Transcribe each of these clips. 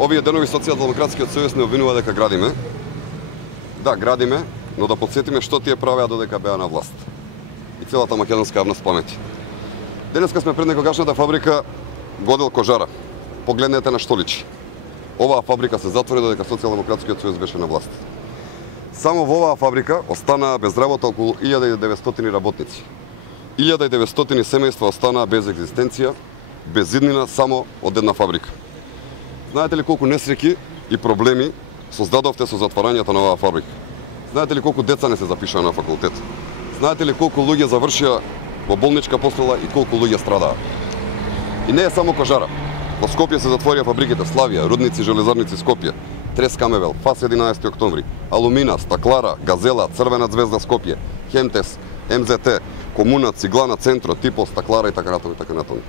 Овие денови Социјалдемократскиот сојуз не обвинува дека градиме. Да, градиме, но да подсетиме што тие правеа додека беа на власт. И целата македонска јавност памети. Денеска сме пред некогашната фабрика Годел Кожара. Погледнете на што личи. Оваа фабрика се затвори додека Социјалдемократскиот сојуз беше на власт. Само во оваа фабрика останаа без работа околу 1900 работници. 1900 семејства останаа без екзистенција, без иднина само од една фабрика. Знаете ли колку несреќи и проблеми создадовте со затварањето на оваа фабрика? Знаете ли колку деца не се запишаа на факултет? Знаете ли колку луѓе завршија во болничка пострела и колку луѓе страдаа? И не е само Кожара. Во Скопје се затворија фабриките Славија, Рудници, Железарници Скопје, Трес Камевел, ФАС 11 октомври, Алумина, Стаклара, Газела, Црвена звезда Скопје, Хемтес, МЗТ, Комуна, Циглана, Центро, Типо, Стаклара и така натаму и така натаму.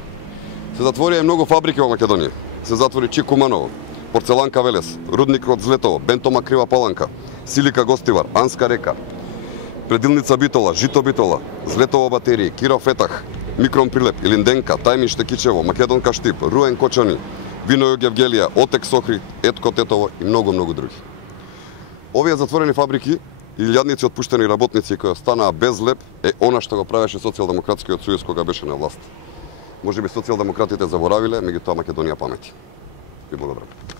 Се затворија и многу фабрики во Македонија. Се затвори Чик Куманово, Порцеланка Велес, Рудник од Злетово, Бентома Крива Паланка, Силика Гостивар, Анска Река, Предилница Битола, Жито Битола, Злетово Батерии, Киро Фетах, Микрон Прилеп, Илинденка, Тајмин Штекичево, Македонка Штип, Руен Кочани, Вино Јог Евгелија, Отек Сохрид, Етко Тетово и многу други. Овие затворени фабрики и илјадници отпуштени работници кои останаа без леп е она што го правеше Социјалдемократскиот сојуз кога беше на власт. Можеби социјалдемократите заборавиле, меѓутоа Македонија памети. Ви благодарам.